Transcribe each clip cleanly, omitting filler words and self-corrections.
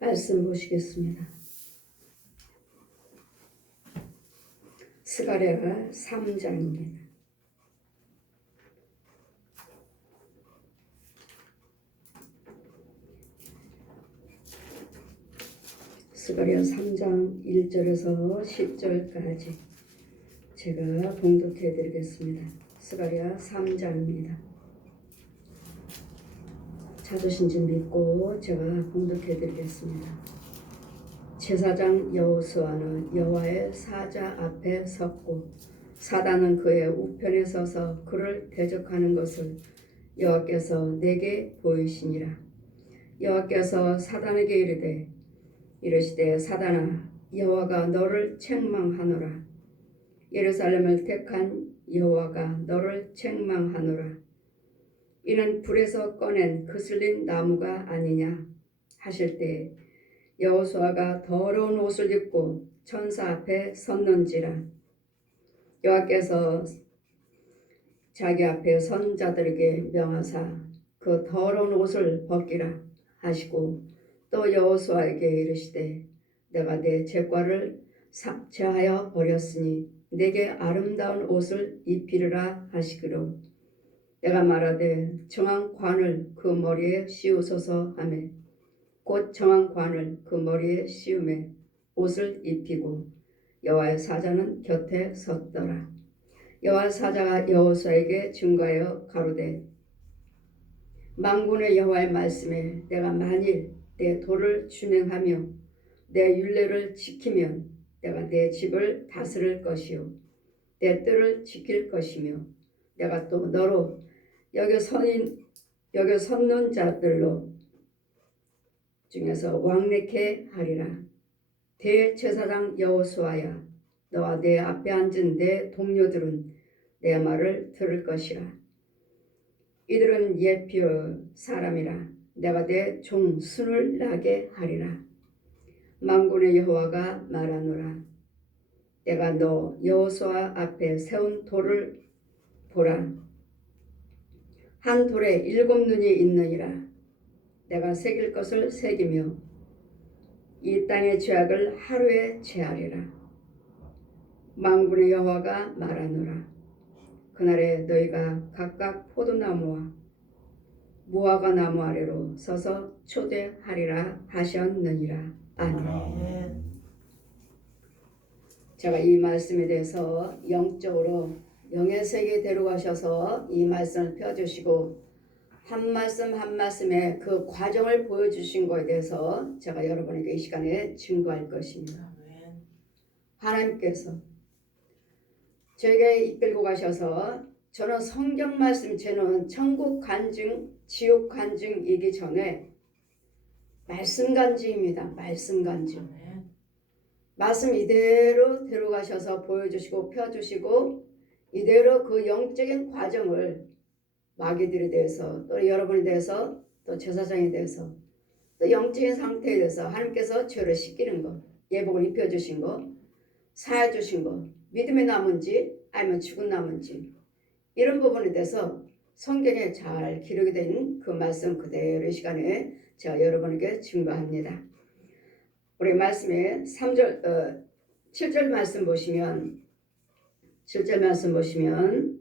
말씀 보시겠습니다. 스가랴 3장입니다. 스가랴 3장 1절에서 10절까지 제가 봉독해 드리겠습니다. 스가랴 3장입니다. 찾으신 줄 믿고 제가 봉독해 드리겠습니다. 제사장 여호수아는 여호와의 사자 앞에 섰고 사단은 그의 우편에 서서 그를 대적하는 것을 여호와께서 내게 보이시니라. 여호와께서 사단에게 이르시되 사단아, 여호와가 너를 책망하노라. 예루살렘을 택한 여호와가 너를 책망하노라. 이는 불에서 꺼낸 그슬린 나무가 아니냐 하실 때 여호수아가 더러운 옷을 입고 천사 앞에 섰는지라. 여호와께서 자기 앞에 선 자들에게 명하사 그 더러운 옷을 벗기라 하시고 또 여호수아에게 이르시되 내가 내 죄과를 삭제하여 버렸으니 내게 아름다운 옷을 입히리라 하시기로 내가 말하되 정한 관을 그 머리에 씌우소서 하며 곧 정한 관을 그 머리에 씌우매 옷을 입히고 여호와의 사자는 곁에 섰더라. 여호와의 사자가 여호수아에게 증거하여 가로되 만군의 여호와의 말씀에 내가 만일 내 도를 준행하며 내 율례를 지키면 내가 내 집을 다스릴 것이요 내 뜰을 지킬 것이며 내가 또 너로 여기 섰는 자들로 중에서 왕래케 하리라. 대제사장 여호수아야, 너와 내 앞에 앉은 내 동료들은 내 말을 들을 것이라. 이들은 예피의 사람이라. 내가 내 종 순을 나게 하리라. 만군의 여호와가 말하노라. 내가 너 여호수아 앞에 세운 돌을 보라. 한 돌에 7 눈이 있느니라. 내가 새길 것을 새기며 이 땅의 죄악을 하루에 제하리라. 만군의 여호와가 말하노라. 그날에 너희가 각각 포도나무와 무화과 나무 아래로 서서 초대하리라 하셨느니라. 아멘. 제가 이 말씀에 대해서 영적으로 영의 세계에 데려가셔서 이 말씀을 펴주시고 한 말씀 한 말씀에 그 과정을 보여주신 것에 대해서 제가 여러분에게 이 시간에 증거할 것입니다. 하나님께서 저에게 이끌고 가셔서 저는 성경 말씀, 저는 천국 간증, 지옥 간증이기 전에 말씀 간증입니다. 말씀 간증. 말씀 이대로 데려가셔서 보여주시고 펴주시고 이대로 그 영적인 과정을 마귀들에 대해서 또 여러분에 대해서 또 제사장에 대해서 또 영적인 상태에 대해서 하나님께서 죄를 씻기는 것, 예복을 입혀주신 것, 사해주신 것, 믿음의 나무인지 아니면 죽은 나무인지 이런 부분에 대해서 성경에 잘 기록이 된 그 말씀 그대로 이 시간에 제가 여러분에게 증거합니다. 우리 말씀에 7절 말씀 보시면 7절 말씀 보시면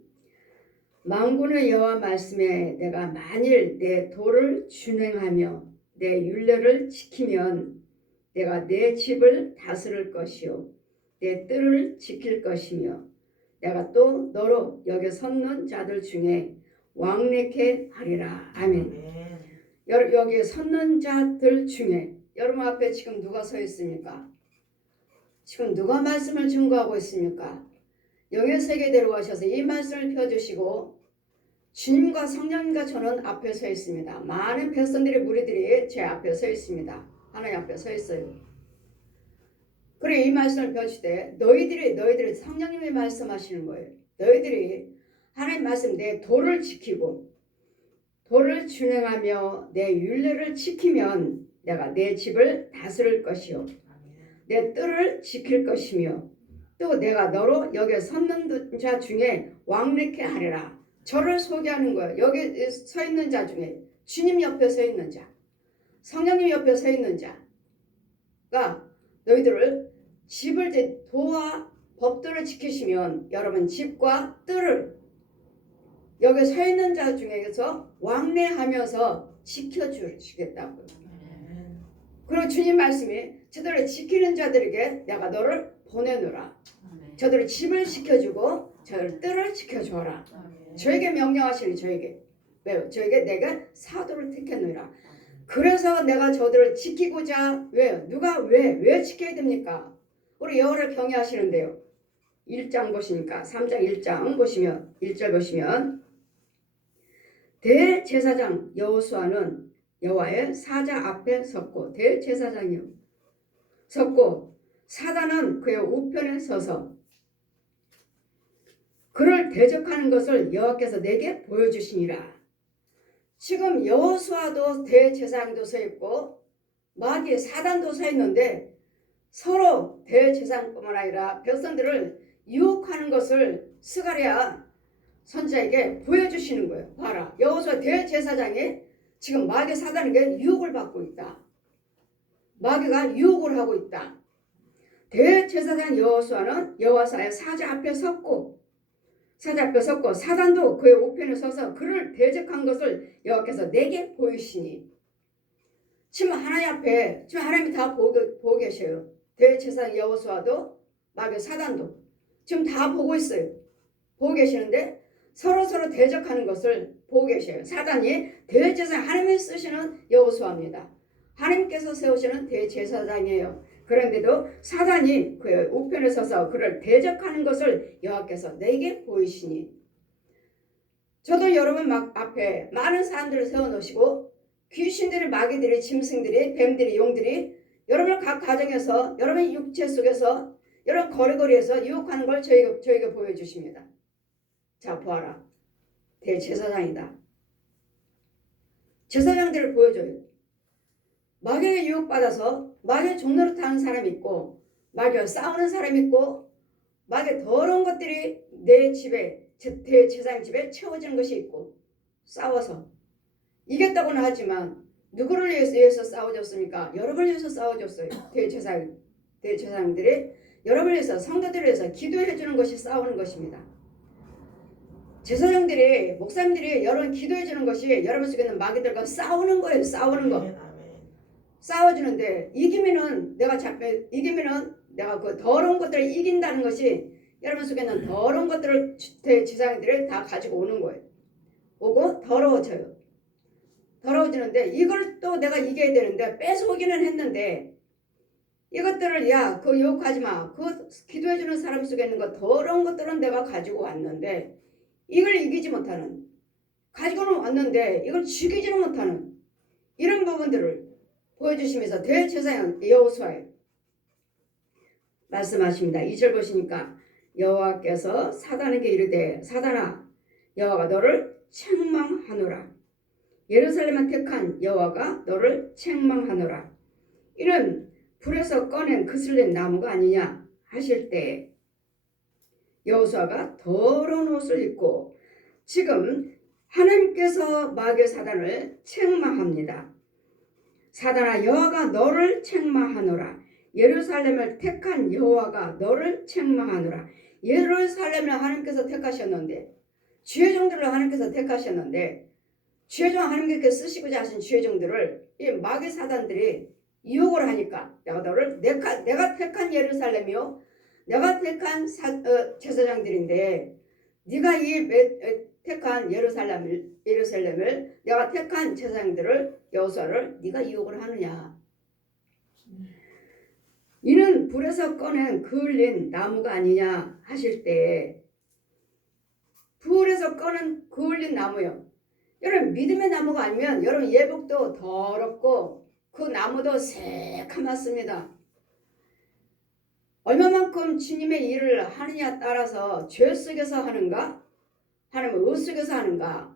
만군의 여호와 말씀에 내가 만일 내 도를 준행하며 내 율례를 지키면 내가 내 집을 다스릴 것이요 내 뜰을 지킬 것이며 내가 또 너로 여기 섰는 자들 중에 왕래케 하리라. 아멘. 여기 섰는 자들 중에 여러분 앞에 지금 누가 서 있습니까? 지금 누가 말씀을 증거하고 있습니까? 영의 세계에 데려가셔서 이 말씀을 펴주시고 주님과 성령님과 저는 앞에 서 있습니다. 많은 백성들의 무리들이 제 앞에 서 있습니다. 하나님 앞에 서 있어요. 그래 이 말씀을 펴주되 너희들이 성령님이 말씀하시는 거예요. 너희들이 하나님 말씀 내 도를 지키고 도를 준행하며 내 율례를 지키면 내가 내 집을 다스릴 것이요 내 뜰을 지킬 것이며 또 내가 너로 여기 섰는 자 중에 왕래케 하리라. 저를 소개하는 거예요. 여기 서 있는 자 중에 주님 옆에 서 있는 자, 성령님 옆에 서 있는 자, 너희들을 집을 도와 법도를 지키시면 여러분 집과 뜰을 여기 서 있는 자 중에서 왕래하면서 지켜주시겠다고요. 그리고 주님 말씀이 저들을 지키는 자들에게 내가 너를 보내노라. 저들을 집을 지켜주고 저들 뜰을 지켜줘라. 저에게 명령하시니 저에게 왜요? 저에게 내가 사도를 택했노라. 그래서 내가 저들을 지키고자 왜요? 누가 왜 지켜야 됩니까? 우리 여호와를 경외하시는데요. 1장 보시니까 3장 1장 보시면 1절 보시면 대제사장 여호수아는 여호와의 사자 앞에 섰고 대제사장이요 섰고 사단은 그의 우편에 서서 그를 대적하는 것을 여호와께서 내게 보여주시니라. 지금 여호수아도 대제사장도 서 있고 마귀 사단도 서 있는데 서로 대제사장뿐만 아니라 백성들을 유혹하는 것을 스가랴 선지자에게 보여주시는 거예요. 봐라, 여호수아 대제사장이 지금 마귀 사단에게 유혹을 받고 있다. 마귀가 유혹을 하고 있다. 대제사장 여호수아는 여호와의 사자 앞에 섰고 사단도 그의 우편에 서서 그를 대적한 것을 여호와께서 내게 보이시니 지금 하나님 앞에 지금 하나님이 다 보고 계셔요. 대제사장 여호수아도 마귀 사단도 지금 다 보고 있어요. 보고 계시는데 서로 대적하는 것을 보고 계셔요. 사단이 대제사장 하나님이 쓰시는 여호수아입니다. 하나님께서 세우시는 대제사장이에요. 그런데도 사단이 그의 우편에 서서 그를 대적하는 것을 여호와께서 내게 보이시니 저도 여러분 앞에 많은 사람들을 세워놓으시고 귀신들이 마귀들이 짐승들이 뱀들이 용들이 여러분을 각 가정에서 여러분의 육체 속에서 여러분 거리거리에서 유혹하는 걸 저희가 보여주십니다. 자 보아라. 대제사장이다. 제사장들을 보여줘요. 마귀에 유혹받아서 마귀의 종로를 타는 사람이 있고 마귀와 싸우는 사람이 있고 마귀의 더러운 것들이 내 집에 대제사장 집에 채워지는 것이 있고 싸워서 이겼다고는 하지만 누구를 위해서 싸워줬습니까? 여러분을 위해서 싸워줬어요. 대제사장들이 여러분을 위해서 성도들을 위해서 기도해 주는 것이 싸우는 것입니다. 제사장들이 목사님들이 여러분 기도해 주는 것이 여러분 속에 있는 마귀들과 싸우는 거예요. 싸우는 거. 싸워주는데 이기면은 내가 그 더러운 것들을 이긴다는 것이 여러분 속에 있는 더러운 것들을 제사장들이 다 가지고 오는 거예요. 오고 더러워져요. 더러워지는데 이걸 또 내가 이겨야 되는데 뺏어오기는 했는데 이것들을 그거 유혹하지 마. 그 기도해주는 사람 속에 있는 거 더러운 것들은 내가 가지고 왔는데 이걸 이기지 못하는 가지고는 왔는데 이걸 죽이지는 못하는 이런 부분들을 보여주시면서 대제사장 여호수아에 말씀하십니다. 2절 보시니까 여호와께서 사단에게 이르되 사단아 여호와가 너를 책망하노라. 예루살렘을 택한 여호와가 너를 책망하노라. 이는 불에서 꺼낸 그슬린 나무가 아니냐 하실 때 여호수아가 더러운 옷을 입고 지금 하나님께서 마귀 사단을 책망합니다. 사단아 여호와가 너를 책망하노라. 예루살렘을 택한 여호와가 너를 책망하노라. 예루살렘을 하나님께서 택하셨는데 주의 종들을 하나님께서 택하셨는데 주의 종 하나님께서 쓰시고자 하신 주의 종들을 이 마귀 사단들이 유혹을 하니까 내가 택한 예루살렘이요 내가 택한 제사장들인데 네가 이 택한 예루살렘을 내가 택한 제사장들을 여호수아를 네가 유혹을 하느냐. 이는 불에서 꺼낸 그을린 나무가 아니냐 하실 때 불에서 꺼낸 그을린 나무요. 여러분 믿음의 나무가 아니면 여러분 예복도 더럽고 그 나무도 새카맣습니다. 얼마만큼 주님의 일을 하느냐 따라서 죄 속에서 하는가? 하나님의 의 속에서 하는가?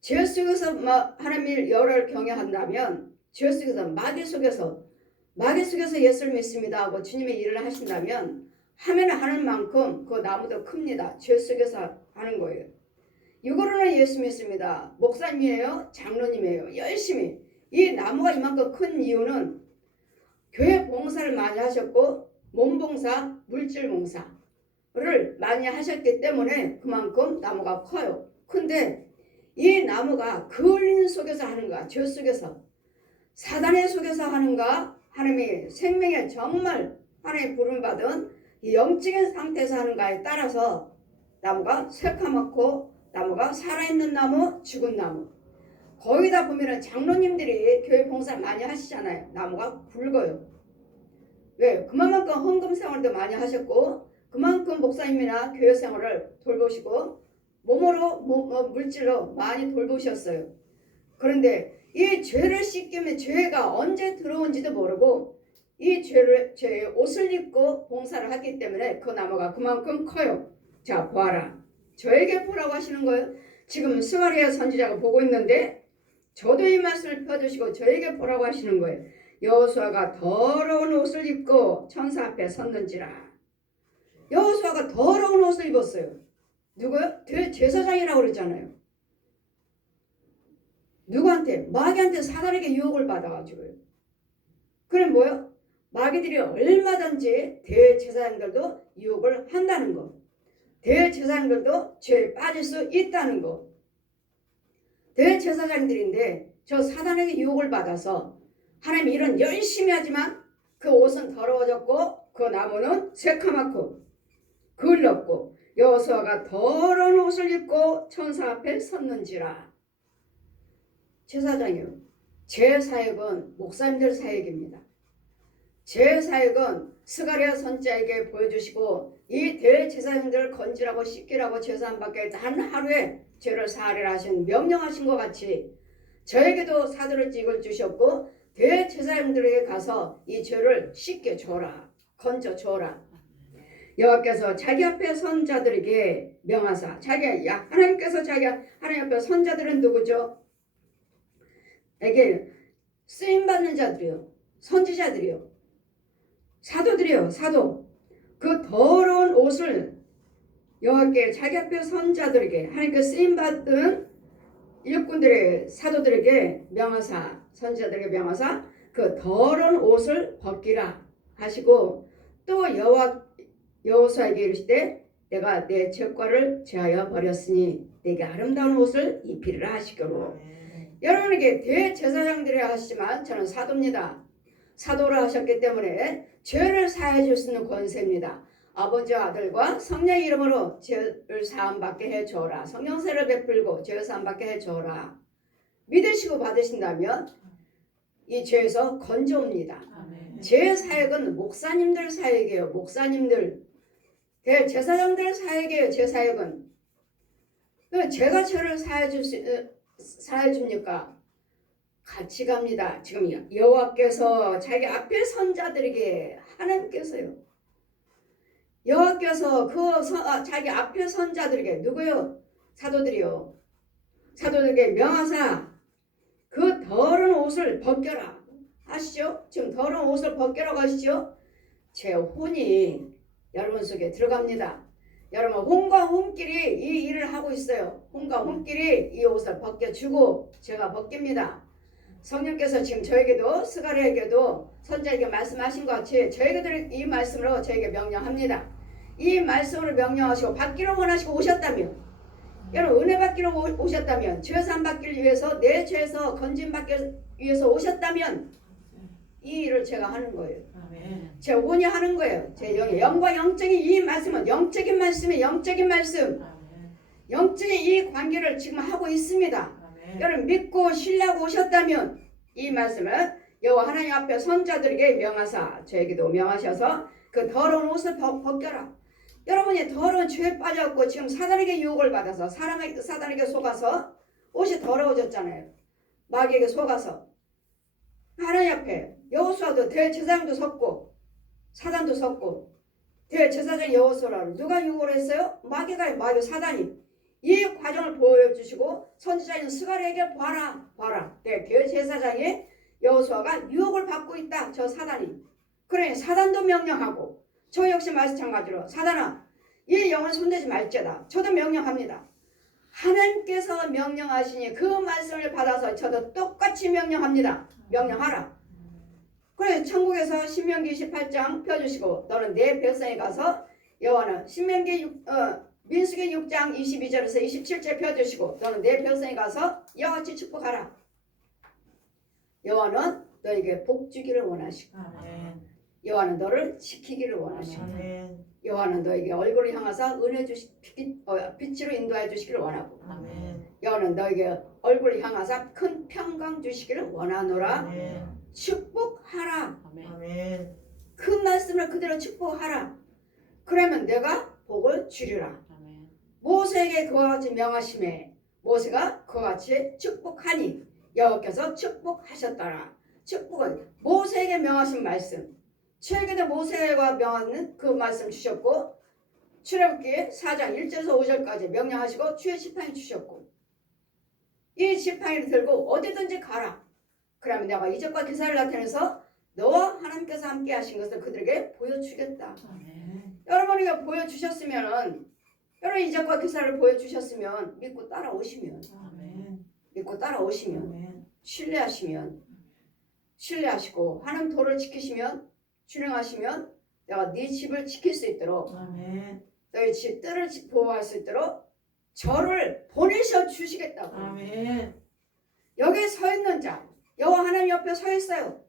죄 속에서 하나님의 여호와를 경외한다면 죄 속에서 마귀 속에서 예수를 믿습니다 하고 주님의 일을 하신다면 하면 하는 만큼 그 나무도 큽니다. 죄 속에서 하는 거예요. 이거로는 예수 믿습니다. 목사님이에요? 장로님이에요? 열심히 이 나무가 이만큼 큰 이유는 교회 봉사를 많이 하셨고 몸봉사, 물질봉사를 많이 하셨기 때문에 그만큼 나무가 커요. 근데 이 나무가 그을린 속에서 하는가, 죄 속에서, 사단의 속에서 하는가, 하나님의 생명에 정말 하나님의 부름을 받은 이 영적인 상태에서 하는가에 따라서 나무가 새카맣고 나무가 살아있는 나무, 죽은 나무. 거기다 보면은 장로님들이 교회 봉사를 많이 하시잖아요. 나무가 굵어요. 왜? 그만큼 헌금 생활도 많이 하셨고 그만큼 목사님이나 교회 생활을 돌보시고 몸으로 물질로 많이 돌보셨어요. 그런데 이 죄를 씻기면 죄가 언제 들어온지도 모르고 이 죄의 옷을 입고 봉사를 하기 때문에 그 나무가 그만큼 커요. 자, 보아라. 저에게 보라고 하시는 거예요. 지금 스가랴 선지자가 보고 있는데 저도 이 말씀을 펴주시고 저에게 보라고 하시는 거예요. 여호수아가 더러운 옷을 입고 천사 앞에 섰는지라. 여호수아가 더러운 옷을 입었어요. 누구요? 대제사장이라고 그러잖아요. 누구한테? 마귀한테 사단에게 유혹을 받아가지고요. 그럼 뭐요? 마귀들이 얼마든지 대제사장들도 유혹을 한다는 거. 대제사장들도 죄에 빠질 수 있다는 거. 대제사장들인데 저 사단에게 유혹을 받아서 하나님 일은 열심히 하지만 그 옷은 더러워졌고 그 나무는 새카맣고 그을렀고 여호수아가 더러운 옷을 입고 천사 앞에 섰는지라. 제사장이요. 제 사역은 목사님들 사역입니다. 제 사역은 스가랴 선지자에게 보여주시고 이 대제사장들을 건지라고 씻기라고 제사함 받게 단 하루에 죄를 사하리라 하신 명령하신 것 같이 저에게도 사도를 찍어 주셨고 대제사장들에게 가서 이 죄를 씻겨 줘라, 건져 줘라. 여호와께서 자기 앞에 선 자들에게 명하사 하나님께서 하나님 앞에 선 자들은 누구죠? 에게 쓰임 받는 자들이요, 선지자들이요, 사도들이요, 사도. 그 더러운 옷을 여호와께 자기 앞에 선 자들에게 하나님께 쓰임 받은 일꾼들의 사도들에게 명하사, 선지자들에게 명하사 그 더러운 옷을 벗기라 하시고 또 여호수아에게 이르시되 내가 내 죄과를 제하여 버렸으니 내게 아름다운 옷을 입히리라 하시기로. 여러분에게 대제사장들이 하시지만 저는 사도입니다. 사도를 하셨기 때문에 죄를 사해 줄 수 있는 권세입니다. 아버지와 아들과 성령의 이름으로 죄를 사함받게 해줘라. 성령세를 베풀고 죄를 사함받게 해줘라. 믿으시고 받으신다면 이 죄에서 건져옵니다. 제 사역은 목사님들 사역이에요. 목사님들. 대제사장들 사역이에요. 제 사역은. 제가 죄를 사해 줍니까? 같이 갑니다. 지금 여호와께서 자기 앞에 선자들에게 하나님께서요. 여호와께서 자기 앞에 선자들에게 누구요? 사도들이요. 사도들에게 명하사 그 더러운 옷을 벗겨라 하시죠. 지금 더러운 옷을 벗겨라고 하시죠. 제 혼이 여러분 속에 들어갑니다. 여러분 혼과 혼끼리 이 일을 하고 있어요. 혼과 혼끼리 이 옷을 벗겨주고 제가 벗깁니다. 성령께서 지금 저에게도 스가랴에게도 선자에게 말씀하신 것 같이 저에게도 이 말씀으로 저에게 명령합니다. 이 말씀으로 명령하시고 받기로 원하시고 오셨다면 여러분 은혜 받기로 오셨다면 죄산 받기를 위해서 내 죄에서 건진 받기 위해서 오셨다면 이 일을 제가 하는 거예요. 제 혼이 하는 거예요. 제 영과 영적인 이 말씀은 영적인 말씀이 영적인 말씀. 영적인 이 관계를 지금 하고 있습니다. 여러분 믿고 신뢰하고 오셨다면 이 말씀을 여호와 하나님 앞에 선자들에게 명하사 저에게도 명하셔서 그 더러운 옷을 벗겨라. 여러분이 더러운 죄에 빠졌고 지금 사단에게 유혹을 받아서 사단에게 속아서 옷이 더러워졌잖아요. 마귀에게 속아서 하나님 앞에 여호수아도 대제사장도 섰고 사단도 섰고 대제사장 여호수아를 누가 유혹을 했어요? 마귀가 사단이 이 과정을 보여주시고 선지자인 스가랴에게 봐라. 대제사장의 여호수아가 유혹을 받고 있다. 저 사단이. 그러니 사단도 명령하고 저 역시 마찬가지로 사단아 이 영을 손대지 말지어다. 저도 명령합니다. 하나님께서 명령하시니 그 말씀을 받아서 저도 똑같이 명령합니다. 명령하라. 그래 천국에서 신명기 28장 펴주시고 너는 내 백성에 가서 여호와는 민수기 6장 22절에서 27절 펴주시고 너는 내 백성에 가서 여호와같이 축복하라. 여호와는 너에게 복 주기를 원하시고 여호와는 너를 지키기를 원하시고 여호와는 너에게 얼굴을 향하사 은혜 빛으로 인도하여 주시기를 원하고 여호와는 너에게 얼굴을 향하사 큰 평강 주시기를 원하노라. 축복하라. 그 말씀을 그대로 축복하라. 그러면 내가 복을 주리라. 모세에게 그와 같이 명하심에 모세가 그와 같이 축복하니 여호와께서 축복하셨더라. 축복은 모세에게 명하신 말씀. 최근에 모세가 명하는 그 말씀 주셨고 출애굽기 4장 1절에서 5절까지 명령하시고 주의 지팡이 주셨고 이 지팡이를 들고 어디든지 가라. 그러면 내가 이적과 기사를 나타내서 너와 하나님께서 함께 하신 것을 그들에게 보여주겠다. 여러분에게 보여주셨으면 여러분 이적과 기사를 보여주셨으면 믿고 따라오시면 신뢰하시고 하나님 도를 지키시면 준행하시면 내가 네 집을 지킬 수 있도록 너희 집들을 보호할 수 있도록 저를 보내셔 주시겠다고. 여기에 서 있는 자 여호와 하나님 옆에 서 있어요.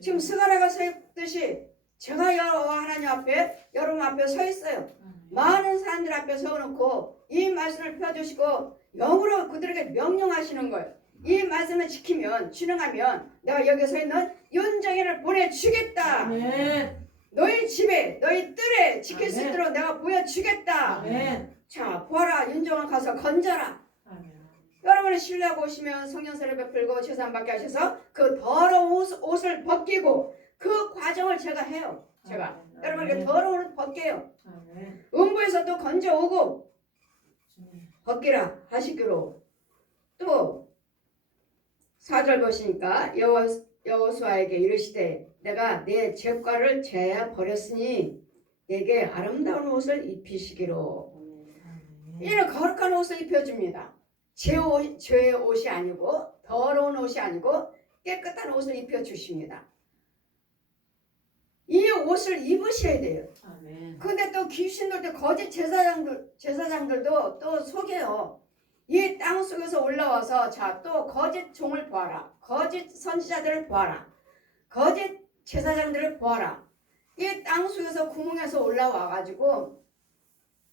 지금 스가랴가 서 있듯이 제가 여호와 하나님 앞에 여러분 앞에 서 있어요. 많은 사람들 앞에 서놓고 이 말씀을 펴주시고 영으로 그들에게 명령하시는 거예요. 이 말씀을 지키면 준행하면 내가 여기 서 있는 윤정이를 보내주겠다. 너희 집에 너희 뜰에 지킬 수 있도록 내가 보여주겠다. 자 보아라 윤정아 가서 건져라. 여러분이 신뢰하고 오시면 성령세를 베풀고 제사함 받게 하셔서 그 더러운 옷을 벗기고 그 과정을 제가 해요. 여러분에게 더러운 옷 벗겨요. 음부에서 또 건져오고 벗기라 하시기로. 또 4절 보시니까 여호수아에게 이르시되 내가 내 죄과를 죄에 버렸으니 내게 아름다운 옷을 입히시기로. 이는 거룩한 옷을 입혀줍니다. 죄의 옷이 아니고 더러운 옷이 아니고 깨끗한 옷을 입혀주십니다. 이 옷을 입으셔야 돼요. 근데 또 귀신들도 거짓 제사장들도 또 속여요. 이 땅 속에서 올라와서 자 또 거짓 종을 보아라. 거짓 선지자들을 보아라. 거짓 제사장들을 보아라. 이 땅 속에서 구멍에서 올라와 가지고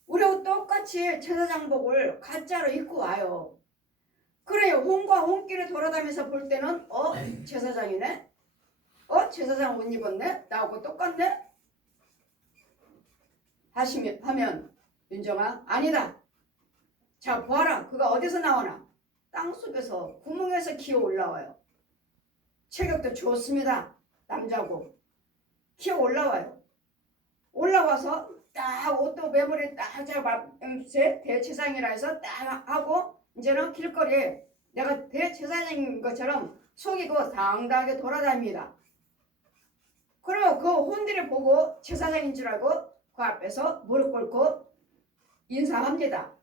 우리하고 똑같이 제사장복을 가짜로 입고 와요. 그래요. 홍과 홍길을 돌아다니면서 볼 때는 제사장이네. 제사장 옷 입었네. 나하고 똑같네. 하면 윤정아 아니다. 자 보아라. 그가 어디서 나오나. 땅속에서 구멍에서 기어 올라와요. 체격도 좋습니다. 남자고 기어 올라와요. 올라와서 딱 옷도 매물에 딱 대제사장이라 해서 딱 하고 이제는 길거리에 내가 대제사장인 것처럼 속이고 당당하게 돌아다닙니다. 그리고 그 혼들이 보고 제사장인 줄 알고 그 앞에서 무릎 꿇고 인사합니다.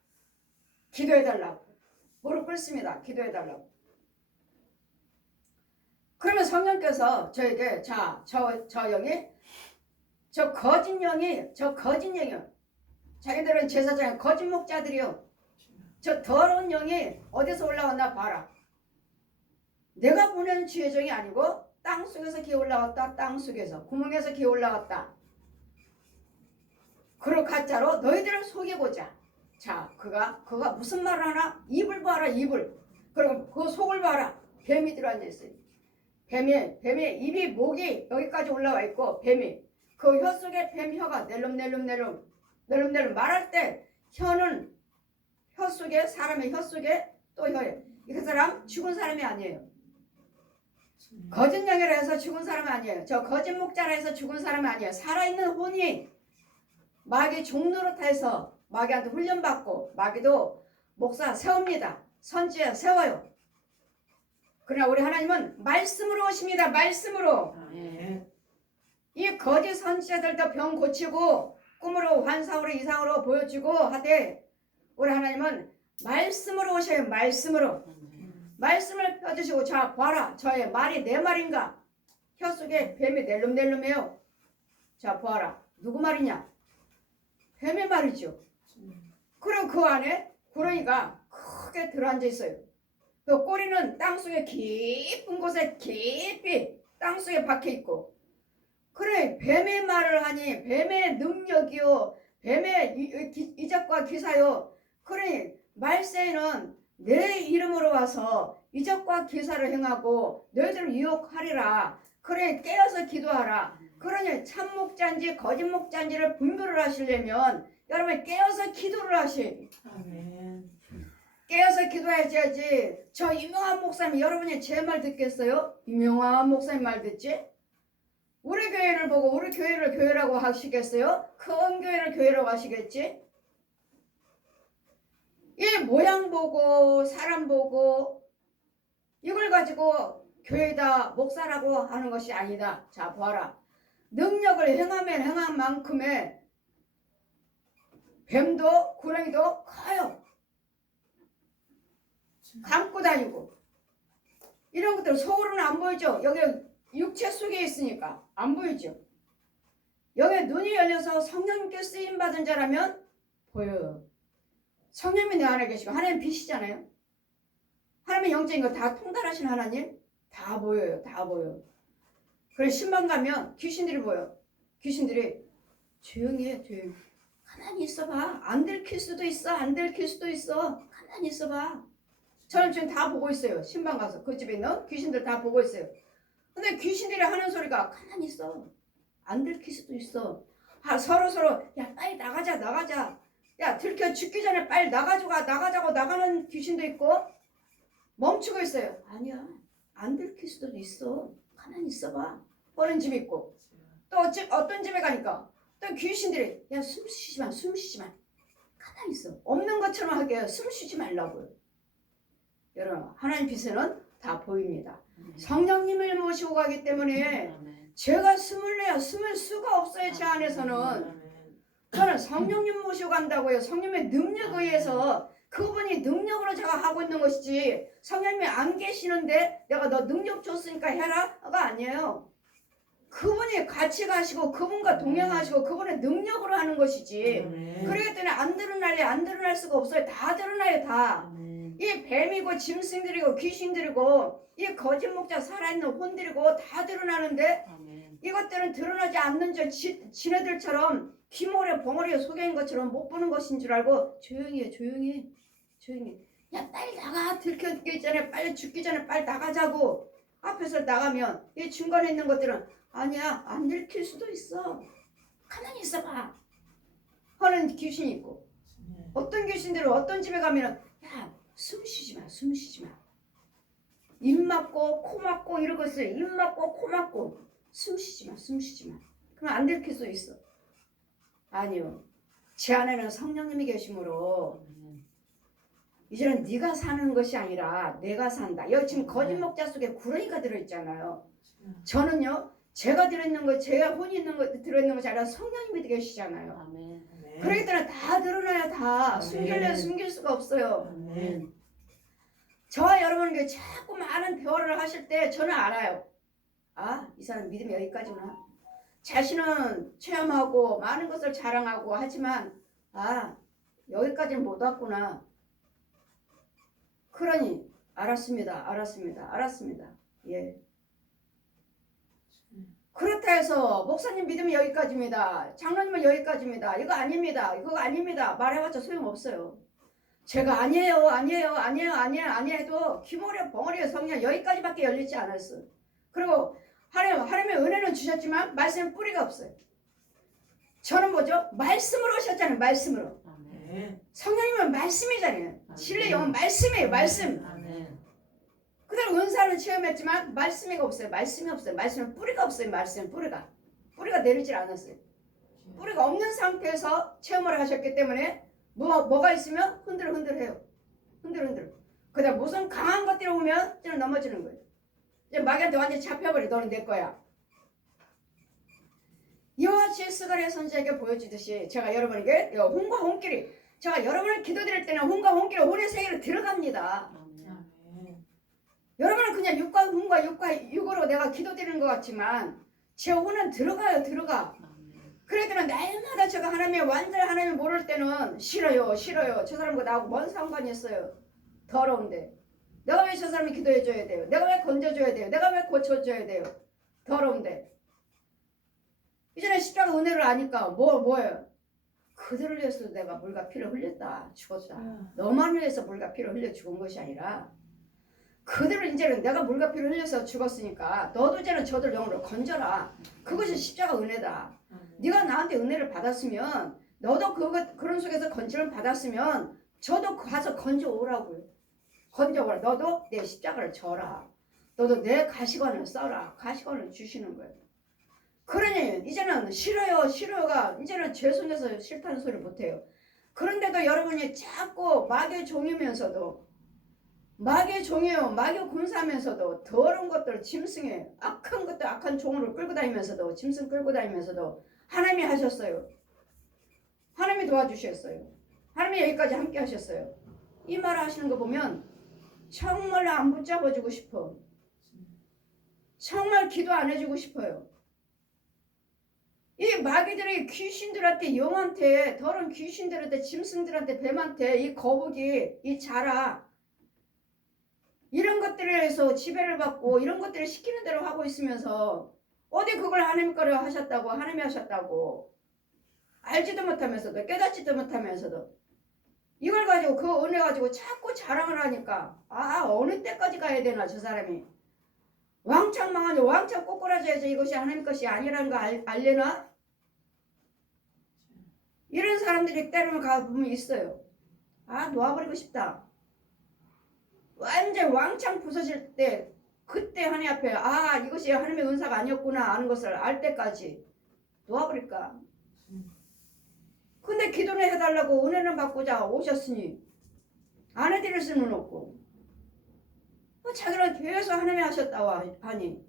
기도해달라고. 무릎 꿇습니다. 기도해달라고. 그러면 성령께서 저에게 저 영이 저 거짓 영이요. 자기들은 제사장이 거짓 목자들이요. 저 더러운 영이 어디서 올라왔나 봐라. 내가 보낸 주의 종이 아니고 땅속에서 기어 올라왔다. 땅속에서 구멍에서 기어 올라왔다. 그리고 가짜로 너희들을 속이고자. 자 그가 무슨 말을 하나. 입을 봐라. 입을. 그리고 그 속을 봐라. 뱀이 들어앉아있어요. 뱀의 입이 목이 여기까지 올라와 있고 뱀이 그 혀 속에 뱀 혀가 낼름낼름 말할 때 혀는 혀 속에 사람의 혀 속에 또 혀에 이 사람 죽은 사람이 아니에요. 거짓 영이라 해서 죽은 사람이 아니에요. 저 거짓 목자라 해서 죽은 사람이 아니에요. 살아있는 혼이 마귀 종노릇해서 마귀한테 훈련받고 마귀도 목사 세웁니다. 선지자 세워요. 그러나 우리 하나님은 말씀으로 오십니다. 말씀으로. 이 거짓 선지자들도 병 고치고 꿈으로 환상으로 이상으로 보여주고 하되 우리 하나님은 말씀으로 오셔요. 말씀으로. 말씀을 펴주시고 자 봐라. 저의 말이 내 말인가. 혀 속에 뱀이 낼름낼름해요. 자 보아라. 누구 말이냐? 뱀의 말이죠. 그리고 그 안에 구렁이가 크게 들어앉아 있어요. 그 꼬리는 땅속에 깊은 곳에 깊이 땅속에 박혀 있고, 그래 뱀의 말을 하니 뱀의 능력이요 뱀의 이적과 기사요. 그래 말세에는 내 이름으로 와서 이적과 기사를 행하고 너희들을 유혹하리라. 그래 깨어서 기도하라. 그러니 참목자인지 거짓목자인지를 분별을 하시려면 여러분 깨어서 기도를 하시. 아멘. 깨어서 기도해야지. 저 유명한 목사님 여러분이 제 말 듣겠어요? 유명한 목사님 말 듣지? 우리 교회를 보고 우리 교회를 교회라고 하시겠어요? 큰 교회를 교회라고 하시겠지? 이 모양 보고 사람 보고 이걸 가지고 교회다 목사라고 하는 것이 아니다. 자 봐라. 능력을 행하면 행한 만큼의 뱀도 구렁이도 커요. 감고 다니고 이런 것들 서울은 안 보이죠. 여기 육체 속에 있으니까 안 보이죠. 여기 눈이 열려서 성령님께 쓰임받은 자라면 보여요. 성령님이 내 안에 계시고 하나님 빛이잖아요. 하나님의 영적인 거 다 통달하신 하나님 다 보여요. 다 보여요. 그래 신방 가면 귀신들이 보여. 귀신들이 조용히 해. 조용히. 가만히 있어봐. 안 들킬 수도 있어. 안 들킬 수도 있어. 가만히 있어봐. 저는 지금 다 보고 있어요. 신방 가서 그 집에 있는 귀신들 다 보고 있어요. 근데 귀신들이 하는 소리가 가만히 있어. 안 들킬 수도 있어. 서로 야 빨리 나가자. 야 들켜 죽기 전에 빨리 나가자고 나가는 귀신도 있고 멈추고 있어요. 아니야 안 들킬 수도 있어. 가만히 있어봐. 그런 집 있고 또 어떤 집에 가니까 또 귀신들이 야 숨 쉬지 마. 가만히 있어. 없는 것처럼 하게 숨 쉬지 말라고요. 여러분 하나님 빛에는 다 보입니다. 성령님을 모시고 가기 때문에 제가 숨을 내야 숨을 수가 없어요. 제 안에서는. 저는 성령님 모시고 간다고요. 성령의 능력에 의해서 그분이 능력으로 제가 하고 있는 것이지 성령님이 안 계시는데 내가 너 능력 줬으니까 해라가 아니에요. 그분이 같이 가시고 그분과 동행하시고 그분의 능력으로 하는 것이지. 그렇기 때문에 안 드러날 수가 없어요. 다 드러나요. 다. 이 뱀이고 짐승들이고 귀신들이고 이 거짓 목자 살아있는 혼들이고 다 드러나는데 이것들은 드러나지 않는 저 지네들처럼 귀모래 벙어리에 속여있는 것처럼 못 보는 것인 줄 알고 조용히 해. 야 빨리 나가. 들켰기 전에 빨리 죽기 전에 빨리 나가자고. 앞에서 나가면 이 중간에 있는 것들은 아니야 안 들킬 수도 있어. 가만히 있어봐 하는 귀신이 있고 어떤 귀신들은 어떤 집에 가면은 야 숨 쉬지 마. 입 막고 코 막고 이러고 있어요. 입 막고 코 막고 숨 쉬지 마. 그럼 안 들킬 수 있어. 아니요. 제 안에는 성령님이 계심으로 이제는 네가 사는 것이 아니라 내가 산다. 여기 지금 거짓 목자 속에 구렁이가 들어있잖아요. 저는요. 제가 들어있는 것, 제가 혼이 있는 것 들어있는 것이 아니라 성령님이 계시잖아요. 그렇기 때문에 다 드러나야 다. 숨길 수가 없어요. 저와 여러분에게 자꾸 많은 대화를 하실 때 저는 알아요. 아, 이 사람 믿음이 여기까지구나. 자신은 체험하고 많은 것을 자랑하고 하지만 아, 여기까지는 못 왔구나. 그러니 알았습니다. 예. 그렇다 해서 목사님 믿음이 여기까지입니다. 장로님은 여기까지입니다. 이거 아닙니다. 말해봤자 소용없어요. 제가 아니에요 해도 귀모래 벙어리의 성령 여기까지밖에 열리지 않았어. 그리고 하나님의 은혜는 주셨지만 말씀에 뿌리가 없어요. 저는 뭐죠? 말씀으로 오셨잖아요. 말씀으로. 성령님은 말씀이잖아요. 진리 영은 말씀이에요. 말씀. 그대로 은사를 체험했지만 말씀이 없어요. 말씀에 뿌리가 없어요. 말씀에 뿌리가 내리질 않았어요. 뿌리가 없는 상태에서 체험을 하셨기 때문에 뭐가 있으면 흔들흔들해요. 흔들흔들. 그다음 무슨 강한 것들이 오면 저는 넘어지는 거예요. 이제 마귀한테 완전히 잡혀버려. 너는 내 거야. 이와 같이 스가랴 선지자에게 보여주듯이 제가 여러분에게 혼과 혼끼리 제가 여러분을 기도드릴 때는 혼과 혼끼리 혼의 세계로 들어갑니다. 여러분은 그냥 육과 hun과 육으로 내가 기도드리는 것 같지만 제 혼은 들어가요. 들어가. 그래도 날마다 제가 하나님의 완전히 하나님을 모를 때는 싫어요. 저 사람과 나하고 뭔 상관이 있어요. 더러운데 내가 왜 저 사람이 기도해줘야 돼요? 내가 왜 건져줘야 돼요? 내가 왜 고쳐줘야 돼요? 더러운데 이제는 십자가 은혜를 아니까 뭐예요? 그들을 위해서 내가 물과 피를 흘렸다. 죽었다. 너만을 위해서 물과 피를 흘려 죽은 것이 아니라 그들을 이제는 내가 물과 피를 흘려서 죽었으니까 너도 이제는 저들 영으로 건져라. 그것이 십자가 은혜다. 네가 나한테 은혜를 받았으면 너도 그런 속에서 건지를 받았으면 저도 가서 건져오라고요. 건져오라. 너도 내 십자가를 져라. 너도 내 가시관을 써라. 가시관을 주시는 거예요. 그러니 이제는 싫어요가 이제는 제 손에서 싫다는 소리 못해요. 그런데도 여러분이 자꾸 마귀의 종이면서도 마귀의 종이요 마귀 군사하면서도 더러운 것들 짐승에 악한 것들 악한 종으로 끌고 다니면서도 짐승 끌고 다니면서도 하나님이 하셨어요. 하나님이 도와주셨어요. 하나님이 여기까지 함께 하셨어요. 이 말 하시는 거 보면 정말 안 붙잡아주고 싶어. 정말 기도 안 해주고 싶어요. 이 마귀들이 귀신들한테 영한테 더러운 귀신들한테 짐승들한테 뱀한테 이 거북이 이 자라 이런 것들에서 지배를 받고 이런 것들을 시키는 대로 하고 있으면서 어디 그걸 하나님 거를 하셨다고 하나님이 하셨다고 알지도 못하면서도 깨닫지도 못하면서도 이걸 가지고 그 은혜 가지고 자꾸 자랑을 하니까 어느 때까지 가야 되나 저 사람이 왕창 망하니 왕창 꼬꾸라져야지 이것이 하나님 것이 아니라는 거 알려나? 이런 사람들이 때로는 가보면 있어요. 놓아버리고 싶다. 완전 왕창 부서질 때 그때 하나님 앞에 이것이 하나님의 은사가 아니었구나 하는 것을 알 때까지 놓아버릴까? 근데 기도는 해달라고 은혜는 받고자 오셨으니 안 해드릴 수는 없고 자기는 계속 하나님이 하셨다고 하니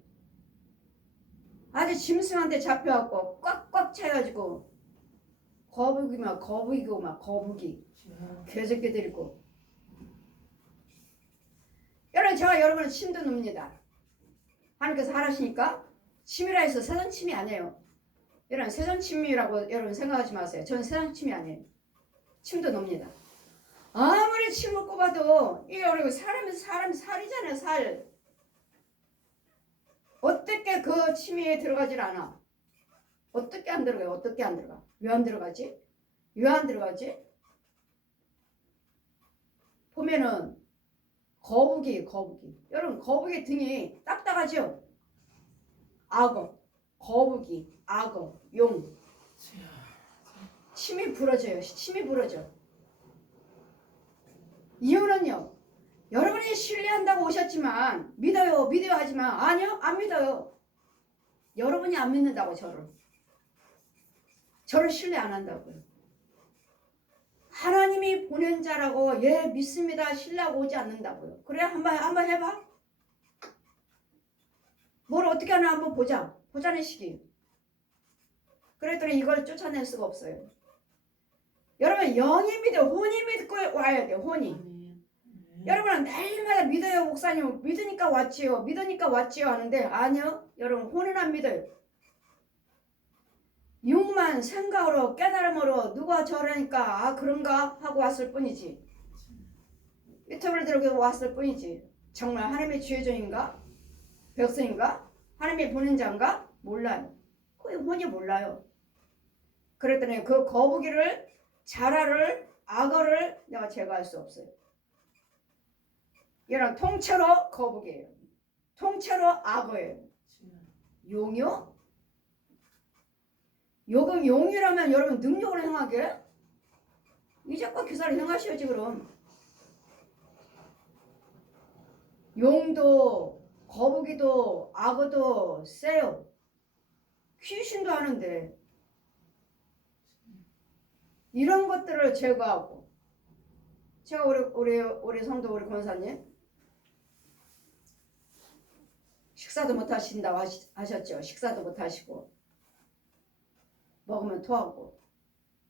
아주 짐승한테 잡혀갖고 꽉꽉 차가지고 거북이 개새끼들이고 여러분 제가 여러분을 침도 놉니다. 하나님께서 하라시니까 침이라 해서 세상 침이 아니에요. 여러분 세상 침이라고 여러분 생각하지 마세요. 저는 세상 침이 아니에요. 침도 놉니다. 아무리 침을 꼽아도 이게 우리 사람 살이잖아요. 살. 어떻게 그 침이 들어가질 않아? 어떻게 안 들어가요? 어떻게 안 들어가? 왜 안 들어가지? 왜 안 들어가지? 보면은 거북이. 여러분 거북이 등이 딱딱하죠? 악어, 거북이, 악어, 용. 침이 부러져요. 침이 부러져. 이유는요. 여러분이 신뢰한다고 오셨지만 믿어요 하지만 아니요 안 믿어요. 여러분이 안 믿는다고 저를 신뢰 안 한다고요. 하나님이 보낸 자라고 믿습니다 신뢰하고 오지 않는다고요. 그래 한번 해봐. 뭘 어떻게 하나 한번 보자는 시기. 그랬더니 이걸 쫓아낼 수가 없어요. 여러분 영이 믿어 혼이 믿고 와야 돼요. 혼이. 여러분은 날마다 믿어요 목사님 믿으니까 왔지요 하는데 아니요 여러분 혼은 안 믿어요. 육만 생각으로 깨달음으로 누가 저러니까 그런가 하고 왔을 뿐이지. 유튜브를 들고 왔을 뿐이지. 정말 하나님의 지혜종인가? 백성인가? 하나님이 보낸 자인가? 몰라요. 거의 혼이 몰라요. 그랬더니 그 거북이를 자라를 악어를 내가 제거할 수 없어요. 얘는 통째로 거북이에요. 통째로 악어예요. 용이요? 용이라면 여러분 능력으로 행하게? 이제껏 기사를 행하셔야지 그럼. 용도 거북이도 악어도 세요. 귀신도 하는데 이런 것들을 제거하고 제가 우리 성도 우리 권사님 식사도 못 하신다고 하셨죠. 식사도 못 하시고 먹으면 토하고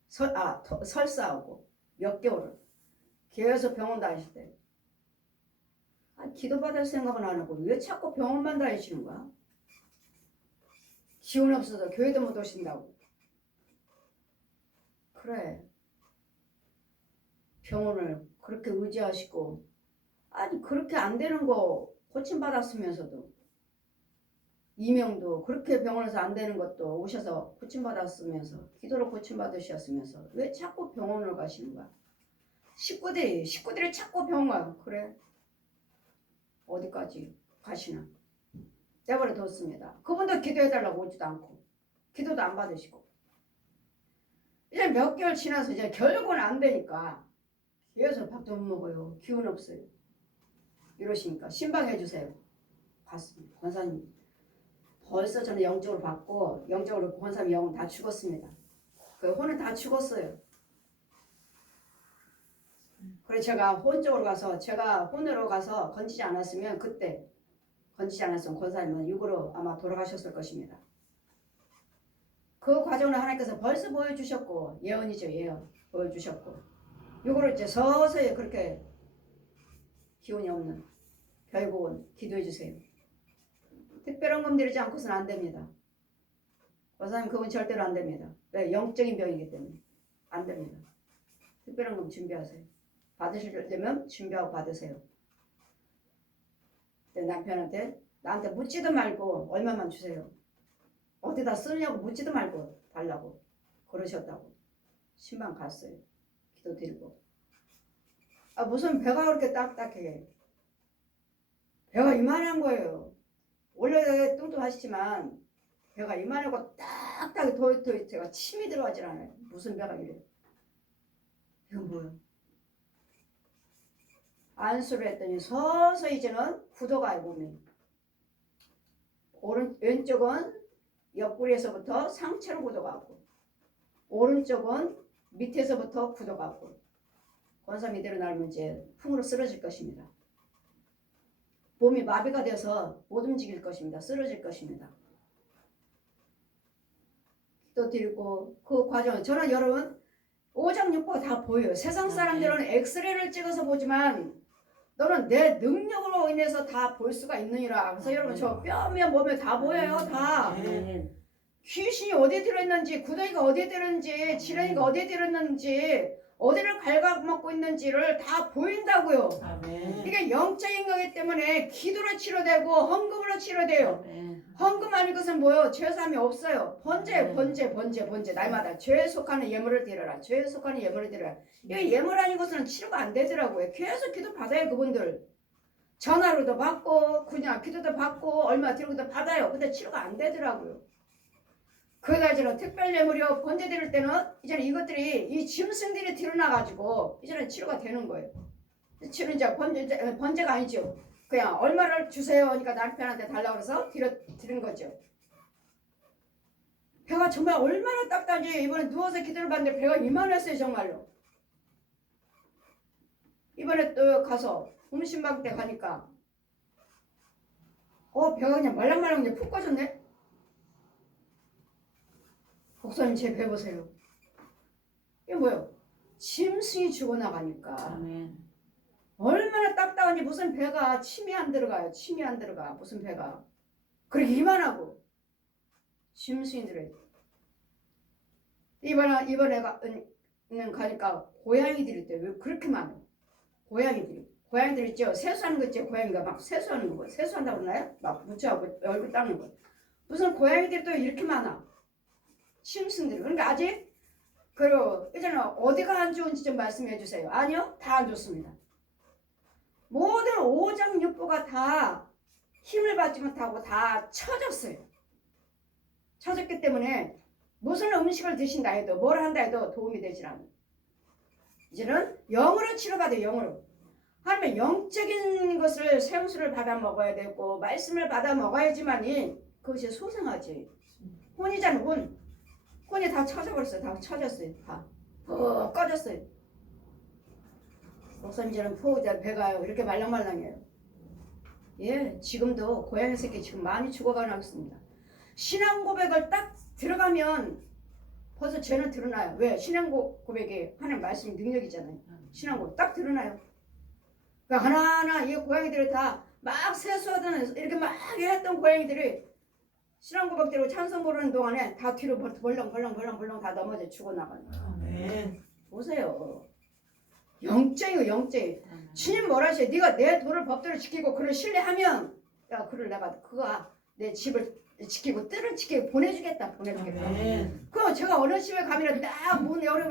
설사하고 몇 개월을 계속 병원 다니실 때 기도받을 생각은 안 하고 왜 자꾸 병원만 다니시는 거야? 기운 없어서 교회도 못 오신다고. 그래. 병원을 그렇게 의지하시고 아니 그렇게 안 되는 거 고침받았으면서도 이명도 그렇게 병원에서 안 되는 것도 오셔서 고침받았으면서 기도로 고침받으셨으면서 왜 자꾸 병원을 가시는 거야? 식구들이 자꾸 병원 가요. 그래. 어디까지 가시나? 내버려 뒀습니다. 그분도 기도해달라고 오지도 않고 기도도 안 받으시고 이제 몇 개월 지나서 이제 결국은 안 되니까 계속 밥도 못 먹어요. 기운 없어요. 이러시니까 신방해 주세요. 봤습니다. 권사님 벌써 저는 영적으로 받고 영적으로 권사님 영은 다 죽었습니다. 그 혼은 다 죽었어요. 그래서 제가 혼적으로 가서 제가 혼으로 가서 건지지 않았으면 그때 건지지 않았으면 권사님은 육으로 아마 돌아가셨을 것입니다. 그 과정을 하나님께서 벌써 보여주셨고 예언이죠. 예언 보여주셨고 육으로 이제 서서히 그렇게 기운이 없는 결국은 기도해 주세요. 특별한 금 들이지 않고서는 안 됩니다. 권사님 그건 절대로 안 됩니다. 왜? 영적인 병이기 때문에 안 됩니다. 특별한 금 준비하세요. 받으시려면 준비하고 받으세요. 남편한테 나한테 묻지도 말고 얼마만 주세요. 어디다 쓰느냐고 묻지도 말고 달라고 그러셨다고. 신방 갔어요. 기도 드리고. 무슨 배가 그렇게 딱딱해. 배가 이만한 거예요. 원래 뚱뚱하시지만 배가 이만하고 딱딱해 도ito이 제가 침이 들어가질 않아요. 무슨 배가 이래. 이건 뭐예요? 안수를 했더니 서서히 이제는 굳어가요 몸이. 왼쪽은 옆구리에서부터 상체로 굳어가고 오른쪽은 밑에서부터 굳어가고 권사님 이대로 날면 이제 풍으로 쓰러질 것입니다. 몸이 마비가 돼서 못 움직일 것입니다. 쓰러질 것입니다. 또 드리고 그 과정은 저는 여러분 오장육부가 다 보여요. 세상 사람들은 엑스레이를 찍어서 보지만 너는 내 능력으로 인해서 다 볼 수가 있느니라. 그래서 여러분 저 뼈며 몸에 다 보여요. 다. 귀신이 어디에 들어있는지 구덩이가 어디에 들어있는지 지렁이가 어디에 들어있는지 어디를 갉아먹고 있는지를 다 보인다고요. 이게 영적인 거기 때문에 기도로 치료되고 헌금으로 치료돼요. 헌금 아닌 것은 뭐예요? 죄사함이 없어요. 번제예요. 번제. 날마다 죄에 속하는 예물을 드려라. 죄에 속하는 예물을 드려라. 이게 예물 아닌 것은 치료가 안 되더라고요. 계속 기도 받아요. 그분들. 전화로도 받고 그냥 기도도 받고 얼마 들고도 받아요. 근데 치료가 안 되더라고요. 그러다 이제는 특별 예물이요 번제 드릴 때는 이제는 이것들이 이 짐승들이 드러나가지고 이제는 치료가 되는 거예요. 치료 이제 번제가 아니죠. 그냥 얼마를 주세요 하니까 남편한테 달라고 해서 드린 거죠. 배가 정말 얼마나 딱딱해. 이번에 누워서 기도를 받는데 배가 이만했어요. 정말로. 이번에 또 가서 음식방 때 가니까 배가 그냥 말랑말랑 이제 푹 꺼졌네. 목사님 제 배 보세요. 이게 뭐예요? 짐승이 죽어나가니까 얼마나 딱딱한지 무슨 배가 침이 안 들어가요. 침이 안 들어가. 무슨 배가 그렇게 이만하고 짐승이 들어요. 이번에 가니까 고양이들이 있대요. 왜 그렇게 많아요? 고양이들 있죠. 세수하는 거 있죠. 고양이가 막 세수하는 거. 세수한다고 그러나요? 막 묻혀하고 얼굴 닦는 거. 무슨 고양이들이 또 이렇게 많아. 짐승들이. 그러니까 아직 그리고 이제는 어디가 안 좋은지 좀 말씀해 주세요. 아니요. 다 안 좋습니다. 모든 오장육부가 다 힘을 받지 못하고 다 처졌어요. 처졌기 때문에 무슨 음식을 드신다 해도 뭘 한다 해도 도움이 되질 않아요. 이제는 영으로 치료받아요. 영으로. 하나님의 영적인 것을 생수를 받아 먹어야 되고 말씀을 받아 먹어야지만이 그것이 소생하지. 혼이잖아. 혼이 다 처져버렸어요. 다 처졌어요. 다 푹 꺼졌어요. 목사님 저는 푹 배가 이렇게 말랑말랑해요. 예, 지금도 고양이 새끼 지금 많이 죽어가고 있습니다. 신앙 고백을 딱 들어가면 벌써 죄는 드러나요. 왜? 신앙 고백이 하나님 말씀 능력이잖아요. 신앙 고백 딱 드러나요. 그 하나하나 이 고양이들이 다 막 세수하던 이렇게 막 했던 고양이들이 신앙 고백대로 찬송 부르는 동안에 다 뒤로 벌렁 다 넘어져 죽어나가는 거예요. 아멘. 보세요. 영적이고 영적이. 주님 뭐라 하셔? 네가 내 도를 법대로 지키고 그를 신뢰하면 야 그를 내가 그가 내 집을 지키고 뜰을 지키고 보내주겠다. 아멘. 그럼 제가 어느 집에 가면 딱 문 열어